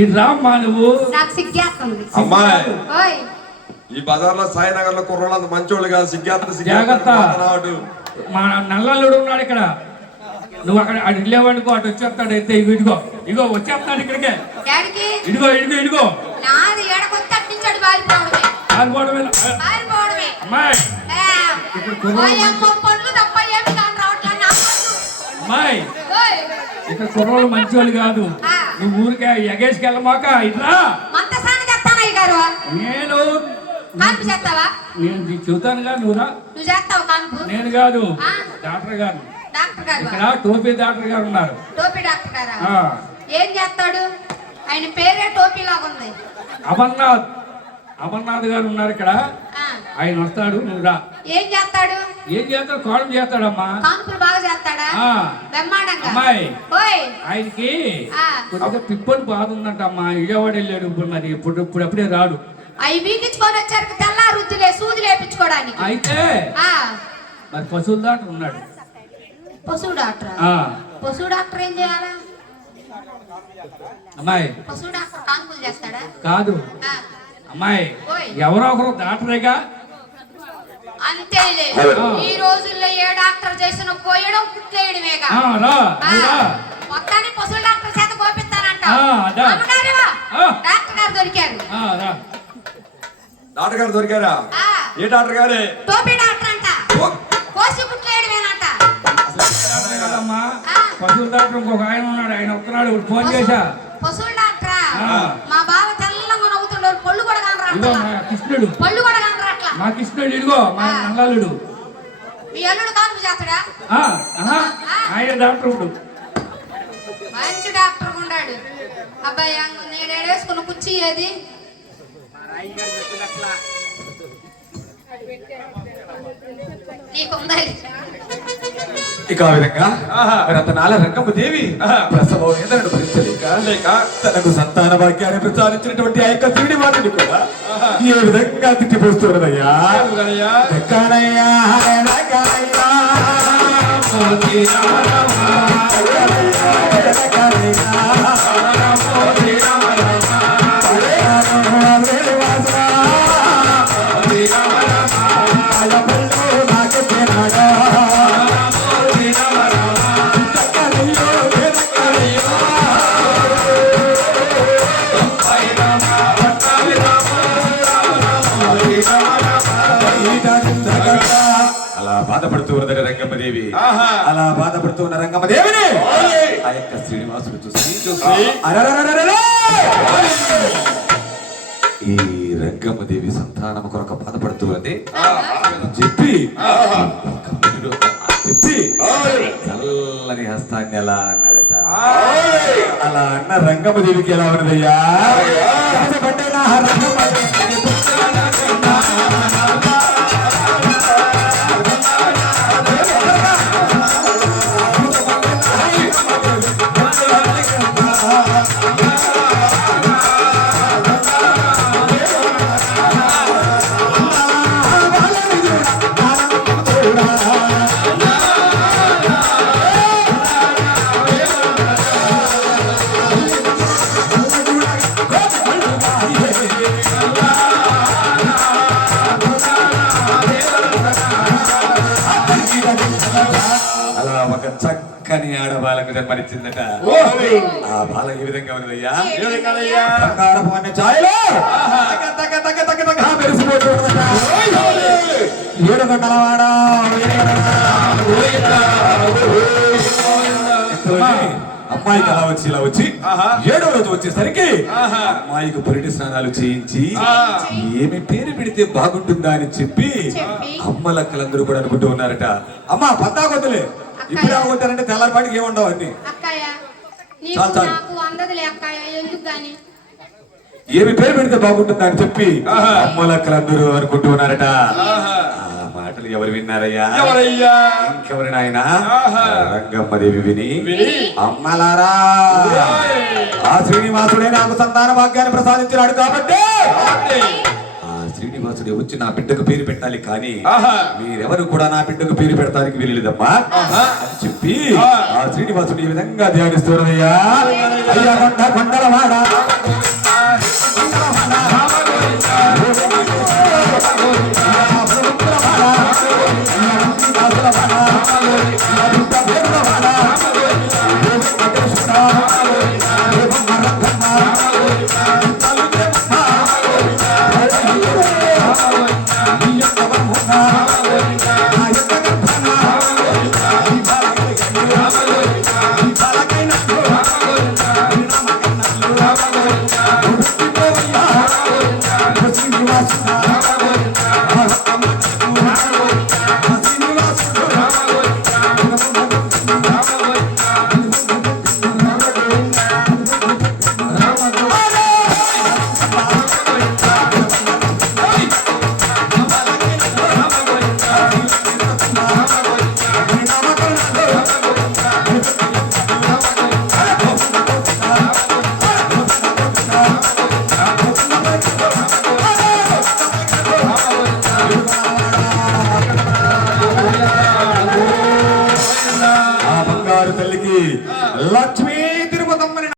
ఇది రామ్మా నువ్వు అమ్మాయి. ఓయ్. ఈ బజార్లో సాయినగర్లో కుర్రోళ్ళంత మంచోళ్ళు కాదు సిగ్గాత్త జాగ్రత్త. రావడు మా నల్లల్లుడు ఉన్నాడు ఇక్కడ. నువ్వు అక్కడ అటు వెళ్ళేవాడికో అటు వచ్చేస్తాడు అయితే ఇగో ఇదిగో. ఇగో వచ్చేస్తాడు ఇక్కడికే. ఇదిగో ఇదిగో ఇదిగో. అమ్మాయి. ఇక్కడ కుర్రోళ్ళు మంచోళ్ళు కాదు. నువ్వు ఊరికే ఇట్లా చెప్తాను అయ్య గారు? నేను నేను నీకు చెబుతానుగా నువ్వురా నేను కాదు. డాక్టర్ గారు. డాక్టర్ గారు. ఇక్కడ టోపీ డాక్టర్ గారు ఉన్నారు. టోపీ డాక్టర్ గారా. ఏం చేస్తాడు? ఆయన పేరే టోపీ లాగా ఉంది అమర్నాథ్. అమర్నాథ్ గారు ఉన్నారు ఇక్కడ. ఆయన వస్తాడు నువ్వు రా. ఏం చేస్తాడు? ఏం చేస్తాడు? కోణం చేస్తాడమ్మా. కాన్పులు బాగా చేస్తాడా. బ్రహ్మాండంగా. అమ్మాయి. ఆయనకి. కొద్దిగా పిప్పని బాధ ఉందంటమ్మా విజయవాడ వెళ్ళాడు ఇప్పుడు మరి. ఇప్పుడు ఇప్పుడు అప్పుడే రాడు. అవి వీకించుకొని వచ్చారు తెల్లా రుద్దులే సూది లేపించుకోవడానికి అయితే మరి పశువుల డాక్టర్ ఉన్నాడు. పశువు డాక్టర్? ఆ. పశువు డాక్టర్ ఏం చేయాలా? అమ్మాయి. పశువు డాక్టర్ కాన్పులు చేస్తాడా? కాదు. అమ్మాయి. ఎవరో ఒకరు డాక్టరేగా అంతేలే. ఈ రోజుల్లో ఏ డాక్టర్ చేసిన కుట్లేయడమేగా. రా మొత్తాన్ని పశువు డాక్టర్ చేత కోపిస్తానంట. డాక్టర్ గారు దొరికారు. డాక్టర్ గారు దొరికారా? ఏ డాక్టర్ గారే టోపీ డాక్టర్ అంట కోసి కుట్లేయడమేనంట. పశువుల డాక్టర్ ఇంకొక ఆయన ఉన్నాడు ఆయన ఇప్పుడు ఫోన్ చేశా. పశువుల డాక్టరా. మా బావ తెల్లంగా నవ్వుతుండవు పళ్ళు కూడా పళ్ళు కూడా మా కృష్ణుడు ఇదిగో మా. నల్లలుడు మీ అల్లుడు కాన్పు చేస్తాడా ఆ, ఆహా, ఆయన డాక్టర్ ఇప్పుడు. మంచి డాక్టర్ ఉన్నాడు అబ్బాయి నేను వేసుకున్న కుర్చీ ఏది? నీకుందా ఇక ఆ విధంగా రతనాల రంగమ్మ దేవి ప్రసవం ఏదైనా భరించలేక లేక తనకు సంతాన భాగ్యాన్ని ప్రసాదించినటువంటి ఆ యొక్క శివుడి మాటని కూడా ఏ విధంగా తిట్టిపోస్తున్నదయ్యా? ఎక్కడయ్యా బాధపడుతూ ఉన్నదట రంగమ్మదేవి. అలా బాధపడుతూ ఉన్న రంగమ్మదేవిని. ఆ యొక్క శ్రీనివాసుడు చూసి! ఈ రంగమ్మదేవి సంతానం కొరకు బాధపడుతూ ఉంది చెప్పి చెప్పి చల్లని హస్తాన్ని ఎలా అన్నాడట. అలా అన్న రంగమ్మదేవికి ఎలా ఉన్నదయ్యా? అలా ఒక చక్కని ఆడబాలకు జన్మనిచ్చిందట. ఆ బాల ఏ విధంగా ఉన్నదయ్యా ఏ విధంగానయ్యా? బంగారపు అమ్మాయికి అలా వచ్చి ఇలా వచ్చి. ఏడో రోజు వచ్చేసరికి. అమ్మాయికి పురిటి స్నానాలు చేయించి. ఏమి పేరు పెడితే బాగుంటుందా అని చెప్పి. అమ్మలక్కలందరూ కూడా అనుకుంటూ ఉన్నారట అమ్మా పద్దా కొద్దులే ఇప్పుడు ఏమవుతారంటే తెల్లారిపాటికి ఏముండవు అన్ని అక్కయ్య నీకు చాలు, చాలు. నాకు అందదులే అక్కయ్య ఎందుకు గాని ఏమి పేరు పెడితే బాగుంటుందా అని చెప్పి. అమ్మలక్కలందరూ అనుకుంటూ ఉన్నారట మాటలు ఎవరు విన్నారయ్యా? ఎవరయ్యా? ఇంకెవరి నాయన? ఆహా. రంగమ్మదేవి విని అమ్మలారా. ఆ శ్రీనివాసుడే నాకు సంతాన భాగ్యాన్ని ప్రసాదించినాడు కాబట్టి. శ్రీనివాసుడి వచ్చి నా బిడ్డకు పేరు పెట్టాలి కానీ. మీరెవరు కూడా నా బిడ్డకు పేరు పెట్టడానికి వీల్లేదమ్మా. అని చెప్పి ఆ. శ్రీనివాసుడు ఈ విధంగా ధ్యానిస్తున్నారయ్యా. అయ్యా కొండ కొండలవాడ ఆ.